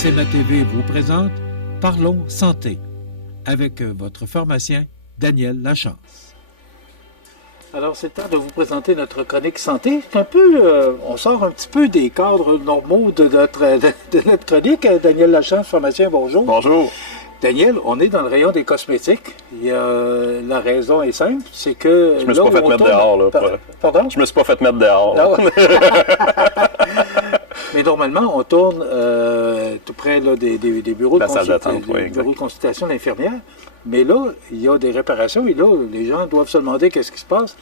CMA-TV vous présente Parlons Santé avec votre pharmacien Daniel Lachance. Alors, c'est le temps de vous présenter notre chronique santé. C'est un peu, on sort un petit peu des cadres normaux de notre chronique. Daniel Lachance, pharmacien, bonjour. Bonjour. Daniel, on est dans le rayon des cosmétiques. La raison est simple, c'est que... Je me suis pas fait mettre dehors, là. Pardon? Je me suis pas fait mettre dehors. Mais normalement, on tourne tout près là, des bureaux, bureaux de consultation d'infirmières. Mais là, il y a des réparations et là, les gens doivent se demander qu'est-ce qui se passe.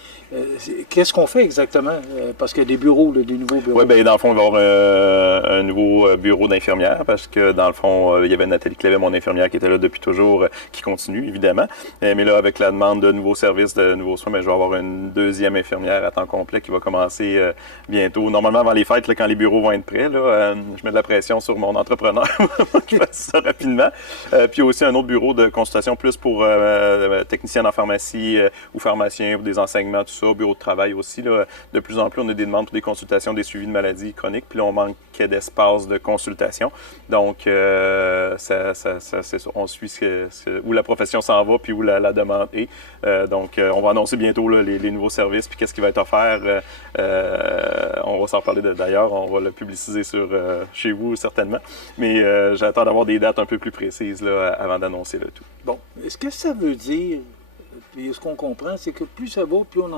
Qu'est-ce qu'on fait exactement? Parce qu'il y a des bureaux, des nouveaux bureaux. Oui, bien, dans le fond, il va y avoir un nouveau bureau d'infirmière parce que, dans le fond, il y avait Nathalie Clévet, mon infirmière, qui était là depuis toujours, qui continue, évidemment. Mais là, avec la demande de nouveaux services, de nouveaux soins, bien, je vais avoir une deuxième infirmière à temps complet qui va commencer bientôt. Normalement, avant les fêtes, là, quand les bureaux vont être prêts, là, je mets de la pression sur mon entrepreneur qui fasse ça rapidement. Puis aussi un autre bureau de consultation plus pour techniciens en pharmacie ou pharmaciens, pour des enseignements, tout ça, bureau de travail aussi. Là. De plus en plus, on a des demandes pour des consultations, des suivis de maladies chroniques, puis là, on manquait d'espace de consultation. Donc, c'est ça. On suit où la profession s'en va, puis où la demande est. Donc, on va annoncer bientôt là, les nouveaux services, puis qu'est-ce qui va être offert. On va s'en reparler d'ailleurs, on va le publiciser chez vous certainement. Mais j'attends d'avoir des dates un peu plus précises là, avant d'annoncer le tout. Bon, est-ce que ça veut dire, puis ce qu'on comprend, c'est que plus ça va, plus on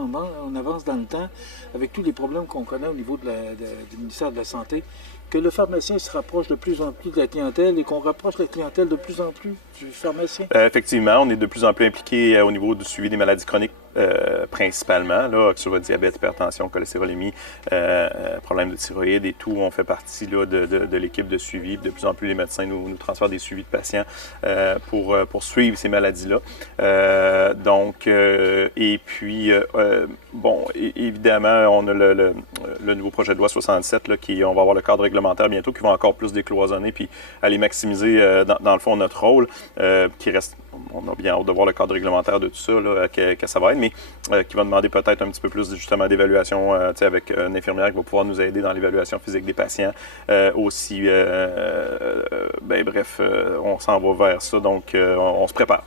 avance dans le temps, avec tous les problèmes qu'on connaît au niveau du ministère de la Santé, que le pharmacien se rapproche de plus en plus de la clientèle et qu'on rapproche la clientèle de plus en plus du pharmacien? Effectivement, on est de plus en plus impliqué au niveau du suivi des maladies chroniques, principalement, là, que ce soit diabète, hypertension, cholestérolémie, problèmes de thyroïde et tout. On fait partie là, de l'équipe de suivi. De plus en plus, les médecins nous transfèrent des suivis de patients pour suivre ces maladies-là. Et puis, bon, évidemment, on a le nouveau projet de loi 67, là, on va avoir le cadre réglementaire bientôt, qui va encore plus décloisonner puis aller maximiser, dans le fond, notre rôle, qui reste... On a bien hâte de voir le cadre réglementaire de tout ça, là, que ça va être, mais qui va demander peut-être un petit peu plus justement d'évaluation avec une infirmière qui va pouvoir nous aider dans l'évaluation physique des patients. Aussi, bref, on s'en va vers ça, donc on se prépare.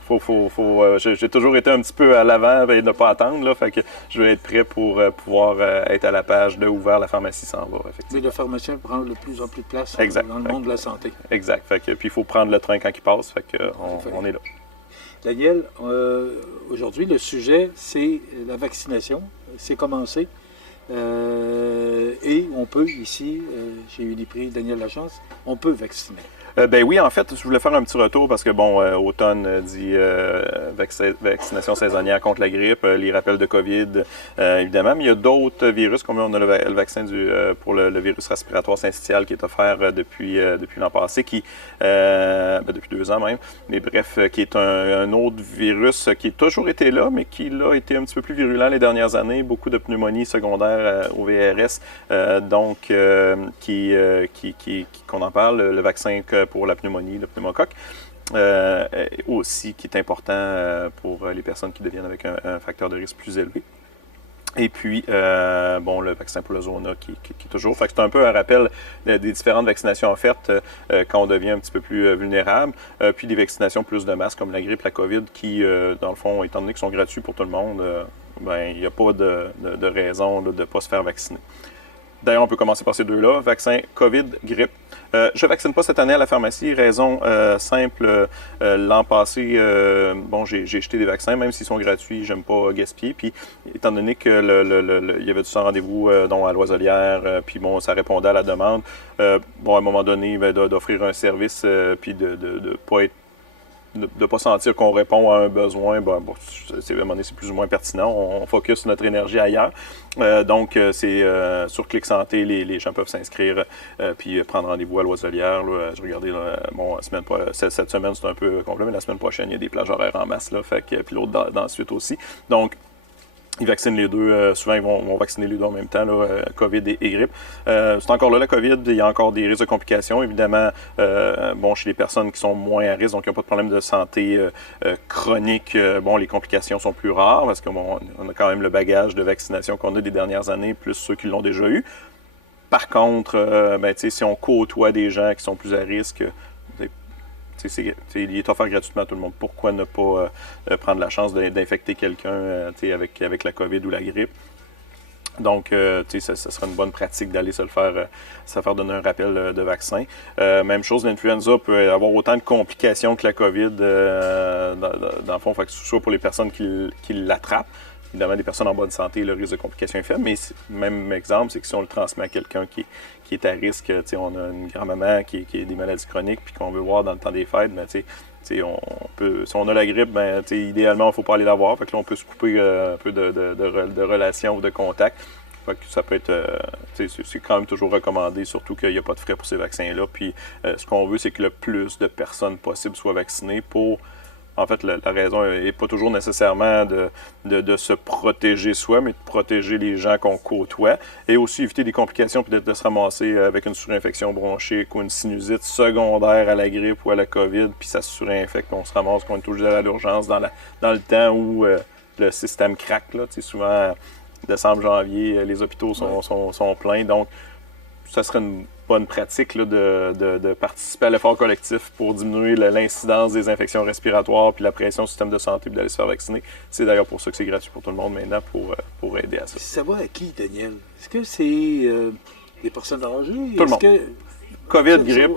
J'ai toujours été un petit peu à l'avant et ne pas attendre, là, fait que je vais être prêt pour pouvoir être à la page de où vers la pharmacie s'en va, effectivement. Mais le pharmacien prend de plus en plus de place dans le monde de la santé. Exact. Fait que, puis il faut prendre le train quand il passe, fait que on est là. Daniel, aujourd'hui, le sujet, c'est la vaccination. C'est commencé. Et on peut, ici, chez Uniprix, Daniel Lachance, on peut vacciner. Ben oui, en fait, je voulais faire un petit retour parce que, bon, automne dit vaccination saisonnière contre la grippe, les rappels de COVID, évidemment, mais il y a d'autres virus, comme on a le vaccin pour le virus respiratoire syncytial qui est offert depuis l'an passé, depuis 2 ans même, mais bref, qui est un autre virus qui a toujours été là, mais qui a été un petit peu plus virulent les dernières années, beaucoup de pneumonie secondaire au VRS, qu'on en parle, le vaccin pour la pneumonie, le pneumocoque, aussi qui est important pour les personnes qui deviennent avec un facteur de risque plus élevé. Et puis, le vaccin pour le zona qui est toujours. Fait que c'est un peu un rappel des différentes vaccinations offertes quand on devient un petit peu plus vulnérable. Puis des vaccinations plus de masse, comme la grippe, la COVID, qui, dans le fond, étant donné qu'ils sont gratuits pour tout le monde, il n'y a pas de raison de ne pas se faire vacciner. D'ailleurs, on peut commencer par ces deux-là, vaccin COVID, grippe. Je ne vaccine pas cette année à la pharmacie, raison simple. L'an passé, j'ai jeté des vaccins, même s'ils sont gratuits, j'aime pas gaspiller. Puis, étant donné que il y avait du sans rendez-vous à Loiselière, puis bon, ça répondait à la demande, à un moment donné, d'offrir un service, puis de pas être de ne pas sentir qu'on répond à un besoin, à un moment donné, c'est plus ou moins pertinent. On focus notre énergie ailleurs. Donc, c'est sur Clic Santé, les gens peuvent s'inscrire puis prendre rendez-vous à Loiselière. Je regardais, cette semaine, c'est un peu complet, mais la semaine prochaine, il y a des plages horaires en masse. Là, puis l'autre dans la suite aussi. Donc, ils vaccinent les deux. Souvent, ils vont vacciner les deux en même temps, là, COVID et grippe. C'est encore là, la COVID. Il y a encore des risques de complications. Évidemment, chez les personnes qui sont moins à risque, donc qui n'ont pas de problème de santé chronique, les complications sont plus rares parce qu'on a quand même le bagage de vaccination qu'on a des dernières années, plus ceux qui l'ont déjà eu. Par contre, si on côtoie des gens qui sont plus à risque, il est offert gratuitement à tout le monde. Pourquoi ne pas prendre la chance d'infecter quelqu'un avec la COVID ou la grippe? Donc, ça serait une bonne pratique d'aller se faire donner un rappel de vaccin. Même chose, l'influenza peut avoir autant de complications que la COVID, dans le fond, fait que ce soit pour les personnes qui l'attrapent. Évidemment, les personnes en bonne santé, le risque de complications est faible, mais même exemple, c'est que si on le transmet à quelqu'un qui est à risque, on a une grand-maman qui a des maladies chroniques puis qu'on veut voir dans le temps des fêtes, si on a la grippe, idéalement, il ne faut pas aller la voir. Fait que là, on peut se couper un peu de relations ou de contacts. Fait que ça peut être, c'est quand même toujours recommandé, surtout qu'il n'y a pas de frais pour ces vaccins-là. Puis ce qu'on veut, c'est que le plus de personnes possible soient vaccinées pour... En fait, la raison n'est pas toujours nécessairement de se protéger soi, mais de protéger les gens qu'on côtoie et aussi éviter des complications, peut-être de se ramasser avec une surinfection bronchique ou une sinusite secondaire à la grippe ou à la COVID, puis ça se surinfecte, on se ramasse qu'on est toujours à l'urgence dans le temps où le système craque. Là, souvent, décembre, janvier, les hôpitaux sont pleins. Donc, ça serait une bonne pratique là, de participer à l'effort collectif pour diminuer l'incidence des infections respiratoires puis la pression au système de santé puis d'aller se faire vacciner. C'est d'ailleurs pour ça que c'est gratuit pour tout le monde maintenant pour aider à ça. Ça va à qui, Daniel? Est-ce que c'est des personnes âgées? Tout le monde. COVID, grippe,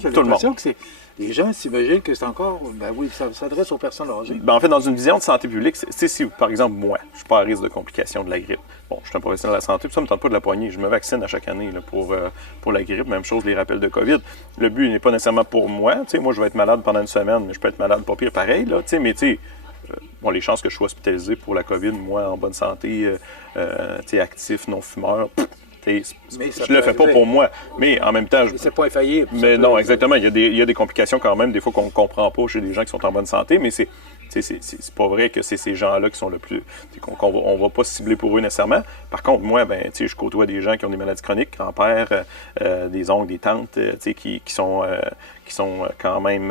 j'ai l'impression que c'est... Les gens s'imaginent que c'est encore... Ben oui, ça s'adresse aux personnes âgées. En fait, dans une vision de santé publique, si, par exemple, moi, je suis pas à risque de complications de la grippe. Bon, je suis un professionnel de la santé, puis ça ne me tente pas de la poignée. Je me vaccine à chaque année là, pour la grippe. Même chose, les rappels de COVID. Le but n'est pas nécessairement pour moi. Moi, je vais être malade pendant une semaine, mais je peux être malade pas pire pareil. Là, mais les chances que je sois hospitalisé pour la COVID, moi, en bonne santé, actif, non-fumeur... je le fais pas pour moi, mais en même temps... C'est pas infaillible. Mais non, exactement. Il y a des complications quand même, des fois qu'on ne comprend pas chez des gens qui sont en bonne santé, mais c'est pas vrai que c'est ces gens-là qui sont le plus... On va pas cibler pour eux nécessairement. Par contre, moi, je côtoie des gens qui ont des maladies chroniques, grands-pères, des oncles, des tantes, qui sont quand même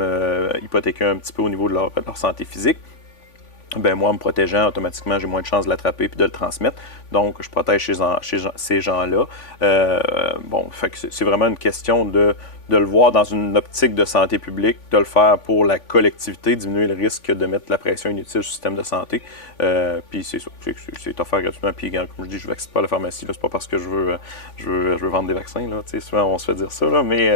hypothéqués un petit peu au niveau de leur santé physique. Moi, en me protégeant, automatiquement, j'ai moins de chances de l'attraper et de le transmettre. Donc, je protège ces gens-là. Fait que c'est vraiment une question de le voir dans une optique de santé publique, de le faire pour la collectivité, diminuer le risque de mettre la pression inutile sur le système de santé. Puis c'est offert gratuitement. Puis, comme je dis, je ne vaccine pas à la pharmacie. C'est pas parce que je veux vendre des vaccins. Là. Souvent, on se fait dire ça. Là, mais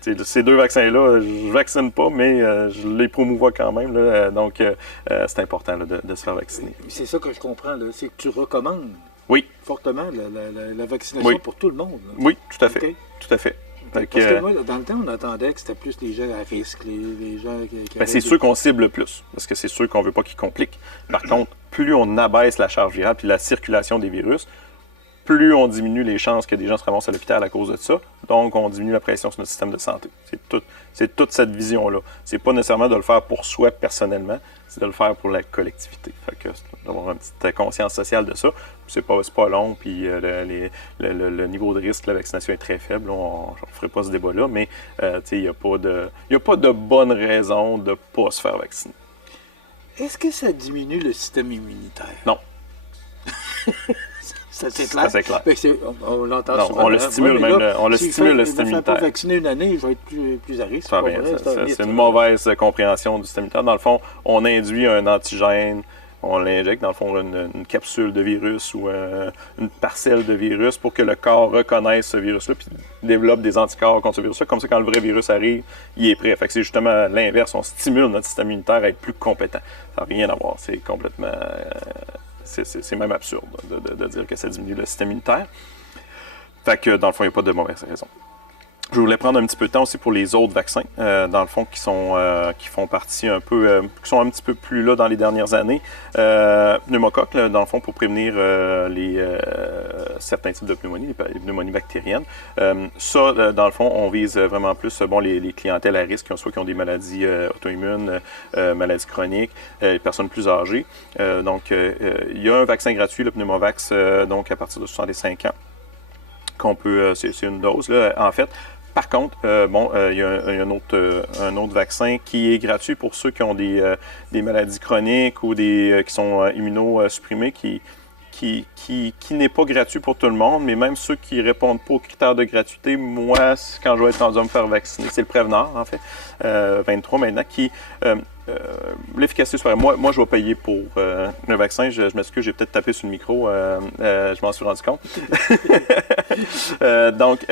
ces deux vaccins-là, je ne vaccine pas, mais je les promouvois quand même. Là, donc, c'est important là, de se faire vacciner. C'est ça que je comprends. C'est que tu recommandes fortement la vaccination pour tout le monde. Là. Oui, tout à fait. Okay. Tout à fait. Parce que moi, dans le temps, on attendait que c'était plus les gens à risque, les gens qui c'est ceux qu'on cible le plus, parce que c'est ceux qu'on ne veut pas qu'ils compliquent. Par contre, plus on abaisse la charge virale puis la circulation des virus, plus on diminue les chances que des gens se ramassent à l'hôpital à cause de ça. Donc, on diminue la pression sur notre système de santé. C'est toute cette vision-là. C'est pas nécessairement de le faire pour soi personnellement, c'est de le faire pour la collectivité. Fait que d'avoir une petite conscience sociale de ça. C'est pas long, puis le niveau de risque de la vaccination est très faible. On ne ferait pas ce débat-là, mais il n'y a pas de bonne raison de ne pas se faire vacciner. Est-ce que ça diminue le système immunitaire? Non. C'est clair. C'est clair. On l'entend souvent. On le stimule le système immunitaire. Si je ne pas vacciner une année, je vais être plus à risque. C'est une mauvaise compréhension du système immunitaire. Dans le fond, on induit un antigène, on l'injecte, dans le fond, une capsule de virus ou une parcelle de virus pour que le corps reconnaisse ce virus-là puis développe des anticorps contre ce virus-là. Comme ça, quand le vrai virus arrive, il est prêt. Fait que c'est justement l'inverse. On stimule notre système immunitaire à être plus compétent. Ça n'a rien à voir. C'est complètement... C'est même absurde de dire que ça diminue le système immunitaire. Fait que, dans le fond, il n'y a pas de mauvaise raison. Je voulais prendre un petit peu de temps aussi pour les autres vaccins, dans le fond, qui font partie un peu, qui sont un petit peu plus là dans les dernières années. Pneumocoque, là, dans le fond, pour prévenir certains types de pneumonie, les pneumonies bactériennes. Dans le fond, on vise vraiment plus les clientèles à risque, soit qui ont des maladies auto-immunes, maladies chroniques, les personnes plus âgées. Donc, il y a un vaccin gratuit, le Pneumovax, donc à partir de 65 ans, qu'on peut, c'est une dose, là, en fait. Par contre, il y a un autre vaccin qui est gratuit pour ceux qui ont des maladies chroniques ou qui sont immunosupprimés, qui n'est pas gratuit pour tout le monde, mais même ceux qui ne répondent pas aux critères de gratuité, moi, quand je vais être rendu à me faire vacciner, c'est le Prévenard, en fait, 23 maintenant, l'efficacité supérieure. Moi, je vais payer pour le vaccin. Je m'excuse, j'ai peut-être tapé sur le micro. Je m'en suis rendu compte. Donc,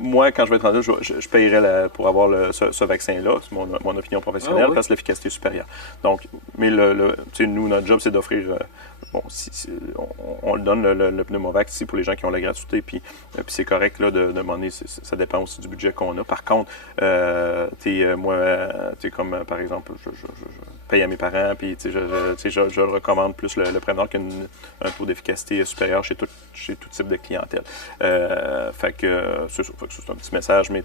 moi, quand je vais être rendu, je payerai pour avoir ce vaccin-là. C'est mon opinion professionnelle, parce que l'efficacité est supérieure. Donc, mais nous, notre job, c'est d'offrir... on le donne, le pneumovax, ici, pour les gens qui ont la gratuité, puis c'est correct là, de demander, ça dépend aussi du budget qu'on a. Par contre, moi, comme par exemple, je paye à mes parents, puis je recommande plus le Prévenard qui a un taux d'efficacité supérieur chez tout type de clientèle. Fait que c'est un petit message, mais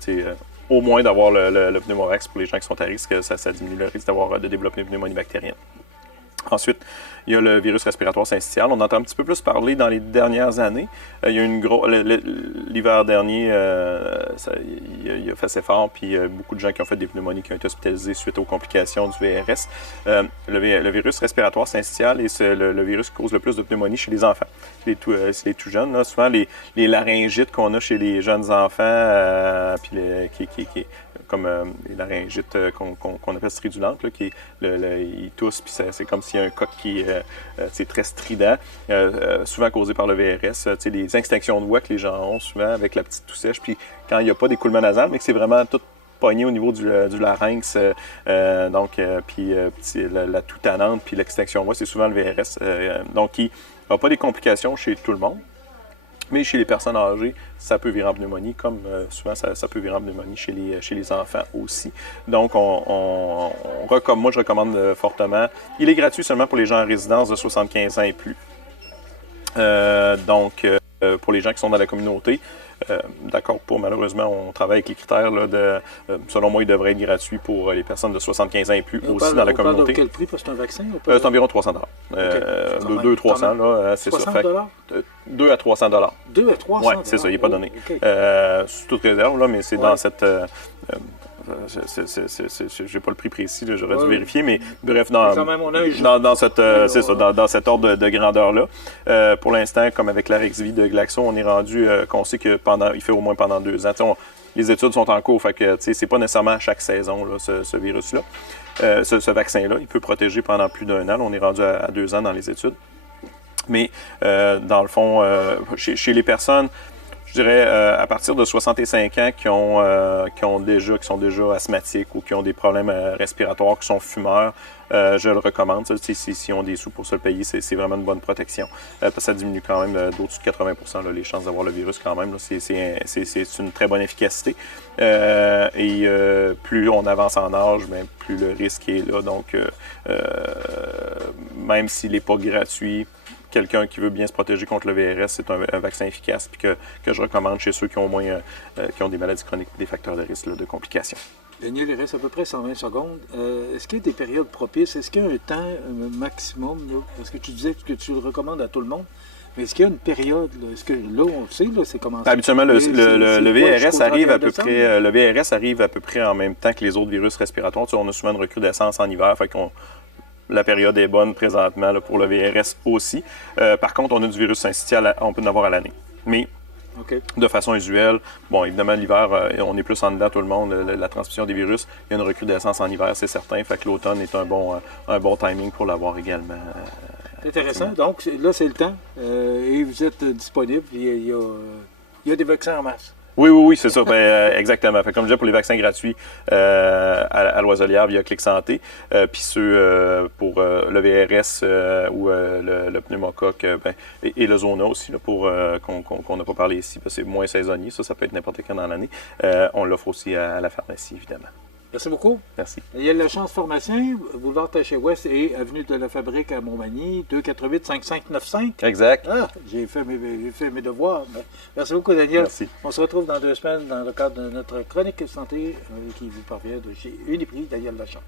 au moins d'avoir le pneumovax pour les gens qui sont à risque, ça diminue le risque de développer une pneumonie bactérienne. Ensuite, il y a le virus respiratoire syncytial. On entend un petit peu plus parler dans les dernières années. Il y a l'hiver dernier, il a fait assez fort, puis il y a beaucoup de gens qui ont fait des pneumonies qui ont été hospitalisés suite aux complications du VRS. Le virus respiratoire syncytial est le virus qui cause le plus de pneumonie chez les enfants. C'est les tout jeunes. Là. Souvent, les laryngites qu'on a chez les jeunes enfants, puis comme les laryngites qu'on appelle stridulentes, là, ils toussent, puis c'est comme s'il y a un coq qui est très strident, souvent causé par le VRS. Les extinctions de voix que les gens ont souvent avec la petite toux sèche, puis quand il n'y a pas d'écoulement nasal, mais que c'est vraiment tout pogné au niveau du larynx, puis la toux tannante, puis l'extinction de voix, c'est souvent le VRS. Donc, il n'y a pas des complications chez tout le monde. Mais chez les personnes âgées, ça peut virer en pneumonie, comme souvent ça peut virer en pneumonie chez les enfants aussi. Donc, moi, je recommande fortement. Il est gratuit seulement pour les gens en résidence de 75 ans et plus. Pour les gens qui sont dans la communauté, d'accord, malheureusement, on travaille avec les critères. Là, selon moi, il devrait être gratuit pour les personnes de 75 ans et plus aussi dans la communauté. On parle de quel prix? Parce que c'est un vaccin? C'est environ 300 200-300 là, c'est 60 ça. 2 à 300 2 à 300 Oui, c'est ça, il n'est pas donné. Okay. Sous toute réserve, là, mais c'est dans cette... je n'ai pas le prix précis, j'aurais dû vérifier, mais bref, dans cet ordre de grandeur-là. Pour l'instant, comme avec l'Arexvy de Glaxo, on est rendu qu'on sait que il fait au moins pendant 2 ans. Les études sont en cours, fait que c'est pas nécessairement à chaque saison, là, ce virus-là. Ce vaccin-là, il peut protéger pendant plus d'1 an. On est rendu à 2 ans dans les études. Mais dans le fond, chez les personnes, je dirais à partir de 65 ans qui sont déjà asthmatiques ou qui ont des problèmes respiratoires, qui sont fumeurs, je le recommande. S'ils ont des sous pour se le payer, c'est vraiment une bonne protection. Parce que ça diminue quand même d'au-dessus de 80% là, les chances d'avoir le virus quand même. C'est une très bonne efficacité. Plus on avance en âge, plus le risque est là. Donc, même s'il n'est pas gratuit, quelqu'un qui veut bien se protéger contre le VRS, c'est un vaccin efficace puis que je recommande chez ceux qui ont au moins qui ont des maladies chroniques et des facteurs de risque de complications. Daniel, il reste à peu près 120 secondes. Est-ce qu'il y a des périodes propices? Est-ce qu'il y a un temps maximum? Là? Parce que tu disais que tu le recommandes à tout le monde. Mais est-ce qu'il y a une période? Là? Est-ce que là, on le sait, là, c'est commencé? Habituellement, le VRS arrive le VRS arrive à peu près en même temps que les autres virus respiratoires. On a souvent une recrudescence en hiver. La période est bonne présentement là, pour le VRS aussi. Par contre, on a du virus syncytial, on peut en avoir à l'année. Mais de façon usuelle, bon, évidemment, l'hiver, on est plus en dedans, tout le monde, la transmission des virus. Il y a une recrudescence en hiver, c'est certain. Fait que l'automne est un bon timing pour l'avoir également. C'est intéressant. Donc, là, c'est le temps. Et vous êtes disponible. Il y a des vaccins en masse. Oui, c'est ça. Exactement. Comme je disais, pour les vaccins gratuits à Loiselière via Clic Santé, puis ceux pour le VRS ou le pneumocoque et le Zona aussi, là, pour qu'on n'a pas parlé ici, parce que c'est moins saisonnier, ça peut être n'importe quand dans l'année. On l'offre aussi à la pharmacie, évidemment. Merci beaucoup. Merci. Il y a Lachance Pharmacien, boulevard Taché-Ouest et avenue de la Fabrique à Montmagny, 248-5595. Exact. Ah, j'ai fait mes devoirs. Merci beaucoup, Daniel. Merci. On se retrouve dans 2 semaines dans le cadre de notre chronique santé qui vous parvient de chez Uniprix, Daniel Lachance.